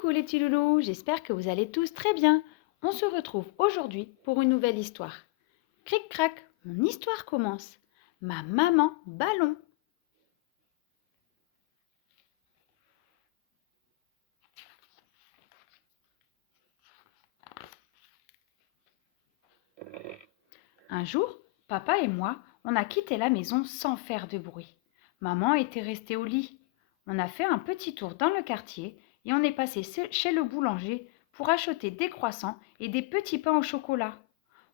Coucou les petits loulous, j'espère que vous allez tous très bien. On se retrouve aujourd'hui pour une nouvelle histoire. Cric-crac, mon histoire commence. Ma maman ballon. Un jour, papa et moi, on a quitté la maison sans faire de bruit. Maman était restée au lit. On a fait un petit tour dans le quartier et on est passé chez le boulanger pour acheter des croissants et des petits pains au chocolat.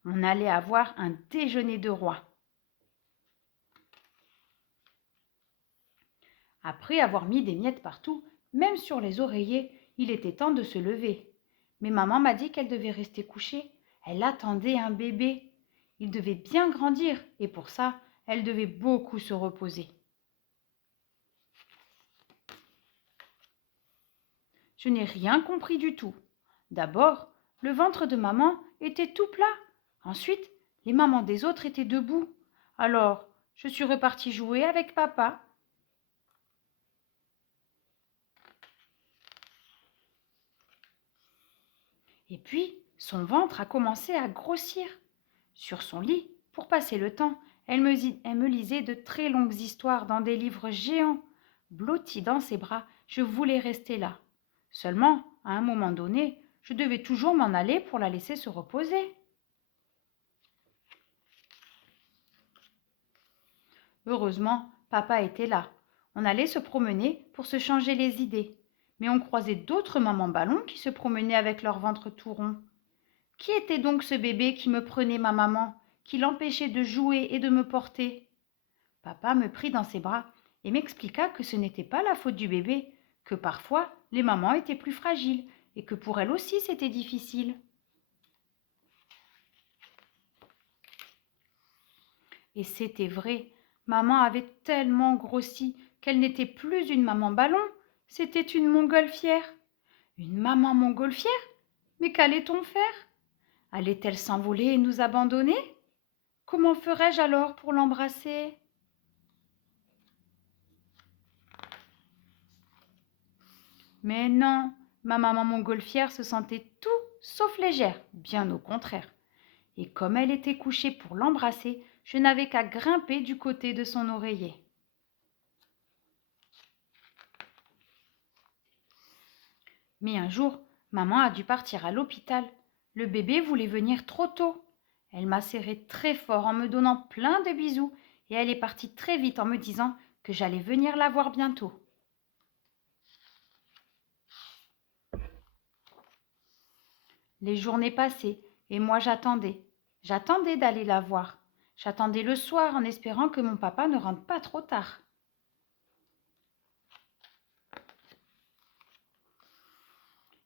On allait avoir un déjeuner de roi. Après avoir mis des miettes partout, même sur les oreillers, il était temps de se lever. Mais maman m'a dit qu'elle devait rester couchée. Elle attendait un bébé. Il devait bien grandir et pour ça, elle devait beaucoup se reposer. Je n'ai rien compris du tout. D'abord, le ventre de maman était tout plat. Ensuite, les mamans des autres étaient debout. Alors, je suis repartie jouer avec papa. Et puis, son ventre a commencé à grossir. Sur son lit, pour passer le temps, elle me lisait de très longues histoires dans des livres géants. Blottie dans ses bras, je voulais rester là. Seulement, à un moment donné, je devais toujours m'en aller pour la laisser se reposer. Heureusement, papa était là. On allait se promener pour se changer les idées. Mais on croisait d'autres mamans ballons qui se promenaient avec leur ventre tout rond. Qui était donc ce bébé qui me prenait ma maman, qui l'empêchait de jouer et de me porter? Papa me prit dans ses bras et m'expliqua que ce n'était pas la faute du bébé, que parfois les mamans étaient plus fragiles et que pour elles aussi c'était difficile. Et c'était vrai, maman avait tellement grossi qu'elle n'était plus une maman ballon, c'était une montgolfière. Une maman montgolfière? Mais qu'allait-on faire? Allait-elle s'envoler et nous abandonner? Comment ferais-je alors pour l'embrasser? Mais non, ma maman montgolfière se sentait tout sauf légère, bien au contraire. Et comme elle était couchée pour l'embrasser, je n'avais qu'à grimper du côté de son oreiller. Mais un jour, maman a dû partir à l'hôpital. Le bébé voulait venir trop tôt. Elle m'a serré très fort en me donnant plein de bisous et elle est partie très vite en me disant que j'allais venir la voir bientôt. Les journées passaient et moi j'attendais. J'attendais d'aller la voir. J'attendais le soir en espérant que mon papa ne rentre pas trop tard.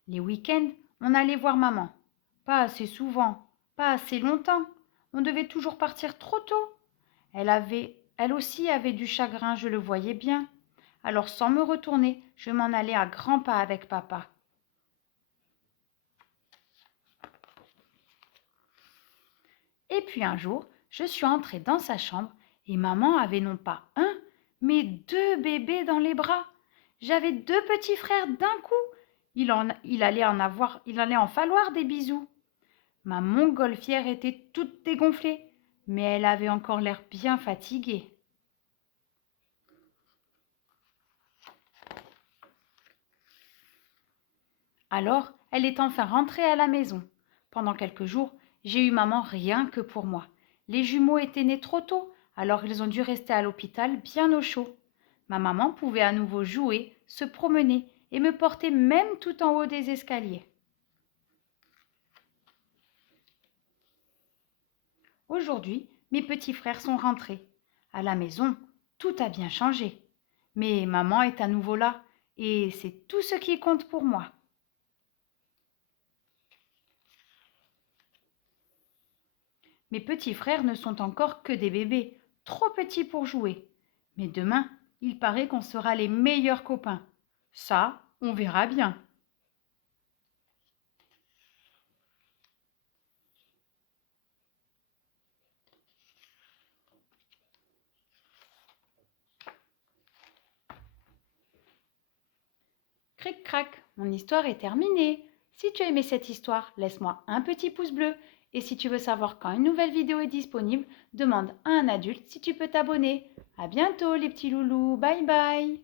Les week-ends, on allait voir maman. Pas assez souvent, pas assez longtemps. On devait toujours partir trop tôt. Elle aussi avait du chagrin, je le voyais bien. Alors sans me retourner, je m'en allais à grands pas avec papa. Et puis un jour, je suis entrée dans sa chambre et maman avait non pas un, mais deux bébés dans les bras. J'avais deux petits frères d'un coup. Il allait en falloir des bisous. Ma montgolfière était toute dégonflée, mais elle avait encore l'air bien fatiguée. Alors, elle est enfin rentrée à la maison. Pendant quelques jours, j'ai eu maman rien que pour moi. Les jumeaux étaient nés trop tôt, alors ils ont dû rester à l'hôpital bien au chaud. Ma maman pouvait à nouveau jouer, se promener et me porter même tout en haut des escaliers. Aujourd'hui, mes petits frères sont rentrés. À la maison, tout a bien changé. Mais maman est à nouveau là et c'est tout ce qui compte pour moi. Mes petits frères ne sont encore que des bébés, trop petits pour jouer. Mais demain, il paraît qu'on sera les meilleurs copains. Ça, on verra bien. Cric-crac, Mon histoire est terminée. Si tu as aimé cette histoire, laisse-moi un petit pouce bleu. Et si tu veux savoir quand une nouvelle vidéo est disponible, demande à un adulte si tu peux t'abonner. À bientôt les petits loulous, bye bye!